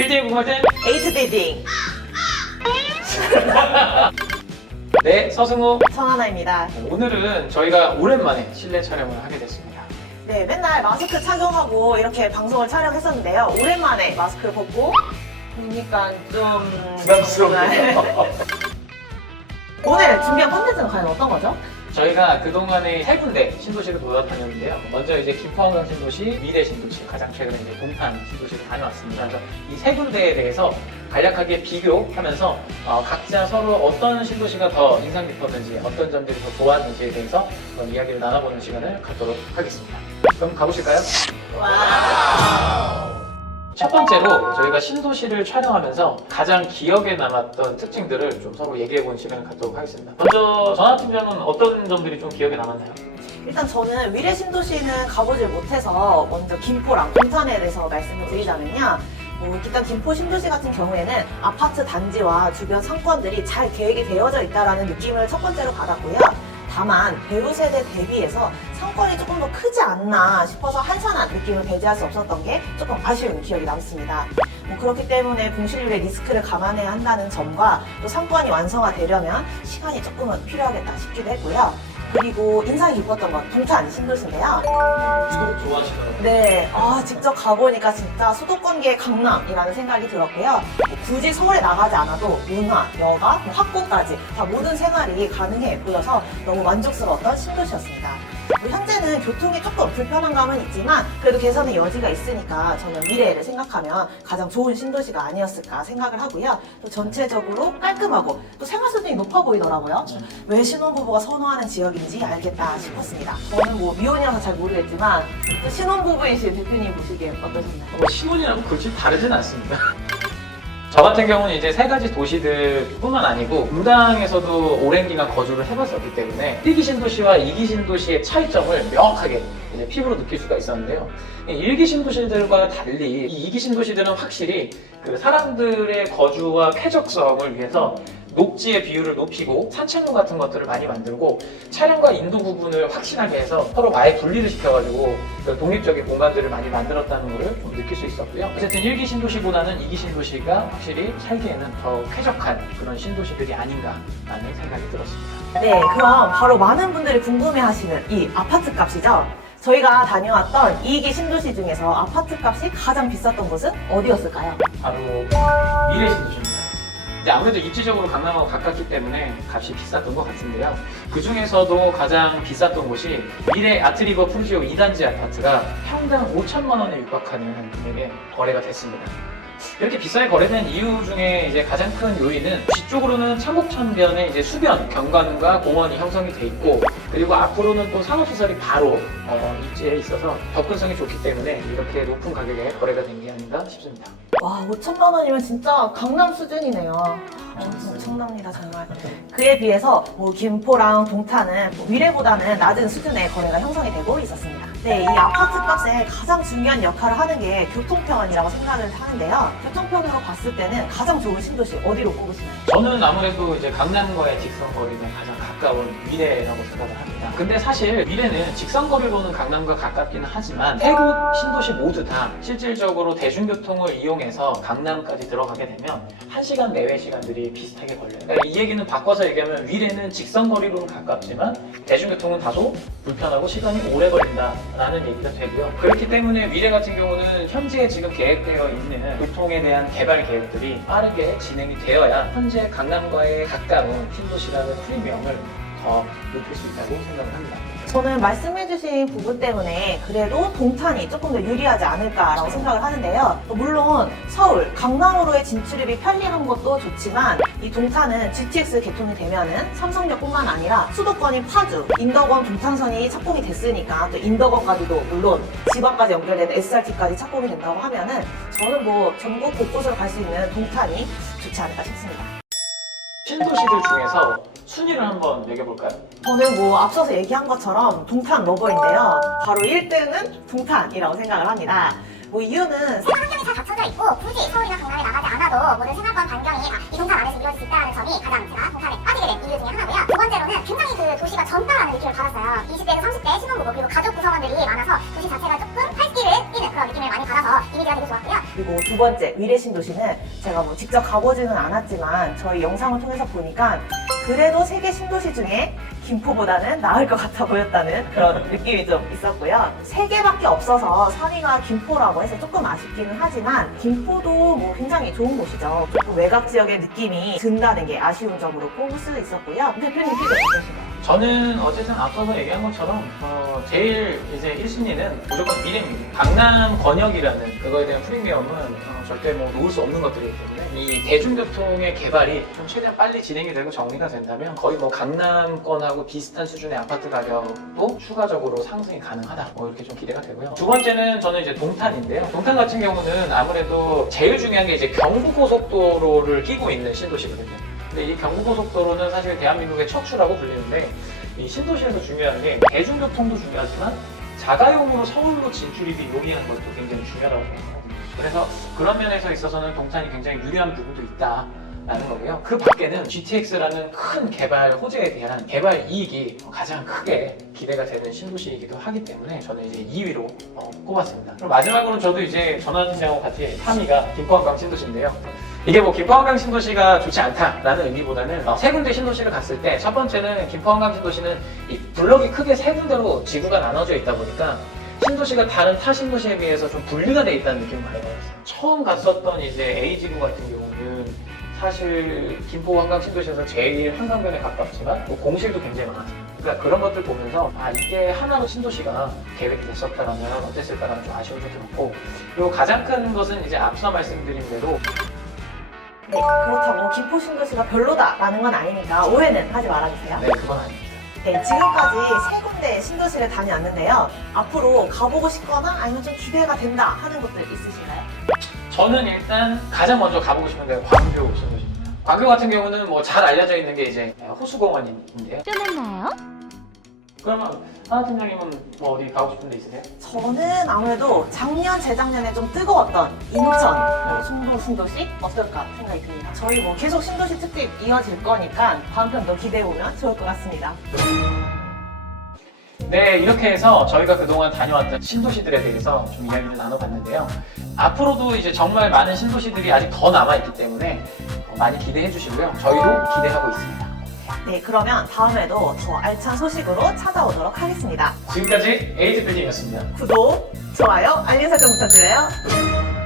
빌딩 공할때 에이트 빌딩 네, 서승우. 정하나입니다. 오늘은 저희가 오랜만에 실내 촬영을 하게 됐습니다. 네, 맨날 마스크 착용하고 이렇게 방송을 촬영했었는데요. 오랜만에 마스크를 벗고 그러니까 좀 부담스럽네요. 오늘 준비한 콘텐츠는 과연 어떤 거죠? 저희가 그동안에 세 군데 신도시를 돌아다녔는데요. 먼저 이제 김포한강 신도시, 미래 신도시, 가장 최근에 이제 동탄 신도시를 다녀왔습니다. 그래서 이 세 군데에 대해서 간략하게 비교하면서 각자 서로 어떤 신도시가 더 인상 깊었는지, 어떤 점들이 더 좋았는지에 대해서 이야기를 나눠보는 시간을 갖도록 하겠습니다. 그럼 가보실까요? 첫 번째로 저희가 신도시를 촬영하면서 가장 기억에 남았던 특징들을 좀 서로 얘기해보는 시간을 갖도록 하겠습니다. 먼저 전화팀장은 어떤 점들이 좀 기억에 남았나요? 일단 저는 미래 신도시는 가보질 못해서 먼저 김포랑 동탄에 대해서 말씀을 드리자면요. 일단 김포 신도시 같은 경우에는 아파트 단지와 주변 상권들이 잘 계획이 되어져 있다는 느낌을 첫 번째로 받았고요. 다만 배우 세대 대비해서 상권이 조금 더 크지 않나 싶어서 한산한 느낌을 배제할 수 없었던 게 조금 아쉬운 기억이 남습니다. 그렇기 때문에 분실률의 리스크를 감안해야 한다는 점과 또 상권이 완성화되려면 시간이 조금은 필요하겠다 싶기도 했고요. 그리고 인상이 깊었던 건 동탄 신도시인데요. 이거 좋아하시더라고요. 네, 직접 가보니까 진짜 수도권계의 강남이라는 생각이 들었고요. 굳이 서울에 나가지 않아도 문화, 여가, 학교까지 다 모든 생활이 가능해 보여서 너무 만족스러웠던 신도시였습니다. 현재는 교통이 조금 불편한 감은 있지만 그래도 개선의 여지가 있으니까 저는 미래를 생각하면 가장 좋은 신도시가 아니었을까 생각을 하고요. 또 전체적으로 깔끔하고 또 생활 수준이 높아 보이더라고요. 왜 신혼부부가 선호하는 지역인지 알겠다 싶었습니다. 저는 미혼이라서 잘 모르겠지만 또 신혼부부이신 대표님 보시기에 어떠셨나요? 신혼이랑 그렇게 다르진 않습니다. 저 같은 경우는 이제 세 가지 도시들뿐만 아니고 분당에서도 오랜 기간 거주를 해봤었기 때문에 1기 신도시와 2기 신도시의 차이점을 명확하게 이제 피부로 느낄 수가 있었는데요. 1기 신도시들과 달리 이 2기 신도시들은 확실히 그 사람들의 거주와 쾌적성을 위해서 녹지의 비율을 높이고 산책로 같은 것들을 많이 만들고 차량과 인도 부분을 확실하게 해서 서로 아예 분리를 시켜가지고 그 독립적인 공간들을 많이 만들었다는 것을 좀 느낄 수 있었고요. 어쨌든 1기 신도시보다는 2기 신도시가 확실히 살기에는 더 쾌적한 그런 신도시들이 아닌가라는 생각이 들었습니다. 네, 그럼 바로 많은 분들이 궁금해하시는 이 아파트 값이죠. 저희가 다녀왔던 2기 신도시 중에서 아파트 값이 가장 비쌌던 곳은 어디였을까요? 바로 미래 신도시입니다. 이제 아무래도 입지적으로 강남하고 가깝기 때문에 값이 비쌌던 것 같은데요. 그 중에서도 가장 비쌌던 곳이 미래 아트리버 프루지오 2단지 아파트가 평당 5천만 원에 육박하는 금액에 거래가 됐습니다. 이렇게 비싸게 거래된 이유 중에 이제 가장 큰 요인은 뒤쪽으로는 창곡천변에 이제 수변, 경관과 공원이 형성이 돼 있고 그리고 앞으로는 또 상업시설이 바로 입지에 있어서 접근성이 좋기 때문에 이렇게 높은 가격에 거래가 된 게 아닌가 싶습니다. 와, 5천만 원이면 진짜 강남 수준이네요. 엄청납니다, 정말. 그에 비해서 김포랑 동탄은 미래보다는 낮은 수준의 거래가 형성이 되고 있었습니다. 네, 이 아파트 값에 가장 중요한 역할을 하는 게 교통편이라고 생각을 하는데요. 교통편으로 봤을 때는 가장 좋은 신도시 어디로 꼽으시나요? 저는 아무래도 이제 강남과의 직선거리는 가장 가까운 미래라고 생각을 합니다. 근데 사실 미래는 직선거리로는 강남과 가깝기는 하지만 세 곳 신도시 모두 다 실질적으로 대중교통을 이용해서 강남까지 들어가게 되면 1시간 내외 시간들이 비슷하게 걸려요. 그러니까 이 얘기는 바꿔서 얘기하면 미래는 직선거리로는 가깝지만 대중교통은 다소 불편하고 시간이 오래 걸린다라는 얘기가 되고요. 그렇기 때문에 미래 같은 경우는 현재 지금 계획되어 있는 교통에 대한 개발 계획들이 빠르게 진행이 되어야 현재 강남과의 가까운 신도시라는 프리미엄을 더 높일 수 있다고 생각을 합니다. 저는 말씀해주신 부분 때문에 그래도 동탄이 조금 더 유리하지 않을까라고 생각을 하는데요. 물론 서울, 강남으로의 진출입이 편리한 것도 좋지만 이 동탄은 GTX 개통이 되면은 삼성역뿐만 아니라 수도권인 파주, 인덕원 동탄선이 착공이 됐으니까 또 인덕원까지도 물론 지방까지 연결되는 SRT까지 착공이 된다고 하면은 저는 전국 곳곳으로 갈 수 있는 동탄이 좋지 않을까 싶습니다. 신도시들 중에서 순위를 한번 매겨볼까요? 저는 앞서서 얘기한 것처럼 동탄 러버인데요. 바로 1등은 동탄이라고 생각을 합니다. 이유는 생활 환경이 잘 갖춰져 있고 굳이 서울이나 강남에 나가지 않아도 모든 생활권 반경이 이 동탄 안에서 이루어질 수 있다는 점이 가장 제가 동탄에 빠지게 된 이유 중에 하나고요. 두 번째로는 굉장히 그 도시가 젊다라는 느낌을 받았어요. 20대에서 30대 신혼부부 그리고 가족 구성원들이 많아서 도시 자체가 조금 활기를 띠는 그런 느낌을 많이 받아서 이미지가 되게 좋았고요. 그리고 두 두 번째 미래 신도시는 제가 뭐 직접 가보지는 않았지만 저희 영상을 통해서 보니까 그래도 세계 신도시 중에 김포보다는 나을 것 같아 보였다는 그런 느낌이 좀 있었고요. 3개밖에 없어서 3위가 김포라고 해서 조금 아쉽기는 하지만 김포도 뭐 굉장히 좋은 곳이죠. 조금 외곽 지역의 느낌이 든다는 게 아쉬운 점으로 꼽을 수 있었고요. 대표님 피드 어떠신가요? 저는 어쨌든 앞서서 얘기한 것처럼 제일 이제 1순위는 무조건 미래입니다. 강남 권역이라는 그거에 대한 프리미엄은 절대 뭐 놓을 수 없는 것들이기 때문에 이 대중교통의 개발이 좀 최대한 빨리 진행이 되고 정리가 된다면 거의 뭐 강남권하고 비슷한 수준의 아파트 가격도 추가적으로 상승이 가능하다. 뭐 이렇게 좀 기대가 되고요. 두 번째는 저는 이제 동탄인데요. 동탄 같은 경우는 아무래도 제일 중요한 게 이제 경부고속도로를 끼고 있는 신도시거든요. 근데 이 경부고속도로는 사실 대한민국의 척추라고 불리는데 이 신도시에서 중요한 게 대중교통도 중요하지만 자가용으로 서울로 진출이 용이한 것도 굉장히 중요하다고 생각합니다. 그래서 그런 면에서 있어서는 동탄이 굉장히 유리한 부분도 있다라는 거고요. 그 밖에는 GTX라는 큰 개발 호재에 대한 개발 이익이 가장 크게 기대가 되는 신도시이기도 하기 때문에 저는 이제 2위로 꼽았습니다. 그럼 마지막으로 저도 이제 전화팀장하고 같이 3위가 김포한강 신도시인데요. 이게 뭐 김포한강 신도시가 좋지 않다라는 의미보다는 세 군데 신도시를 갔을 때 첫 번째는 김포한강 신도시는 이 블럭이 크게 세 군데로 지구가 나눠져 있다 보니까 신도시가 다른 타 신도시에 비해서 좀 분리가 돼 있다는 느낌을 많이 받았어요. 처음 갔었던 이제 A지구 같은 경우는 사실 김포 한강 신도시에서 제일 한강변에 가깝지만 또 공실도 굉장히 많았어요. 그러니까 그런 것들 보면서 이게 하나로 신도시가 계획이 됐었다면 어땠을까라는 좀 아쉬움이 좀 들었고, 그리고 가장 큰 것은 이제 앞서 말씀드린 대로 네, 그렇다고 김포 신도시가 별로다라는 건 아니니까 오해는 하지 말아주세요. 네, 그건 아닙니다. 네, 지금까지 3군데 신도시를 다녀왔는데요. 앞으로 가보고 싶거나 아니면 좀 기대가 된다 하는 것들 있으실까요? 저는 일단 가장 먼저 가보고 싶은 데가 광교 신도시입니다. 광교 같은 경우는 뭐 잘 알려져 있는 게 이제 호수공원인데요. 끝났나요? 그러면 하나 팀장님은 뭐 어디 가고 싶은 데 있으세요? 저는 아무래도 작년, 재작년에 좀 뜨거웠던 인천, 송도 신도시 어떨까 생각이 듭니다. 저희 뭐 계속 신도시 특집 이어질 거니까 다음 편도 기대해보면 좋을 것 같습니다. 네, 이렇게 해서 저희가 그동안 다녀왔던 신도시들에 대해서 좀 이야기를 나눠봤는데요. 앞으로도 이제 정말 많은 신도시들이 아직 더 남아있기 때문에 많이 기대해 주시고요. 저희도 기대하고 있습니다. 네, 그러면 다음에도 더 알찬 소식으로 찾아오도록 하겠습니다. 지금까지 에이즈 빌딩이었습니다. 구독, 좋아요, 알림 설정 부탁드려요.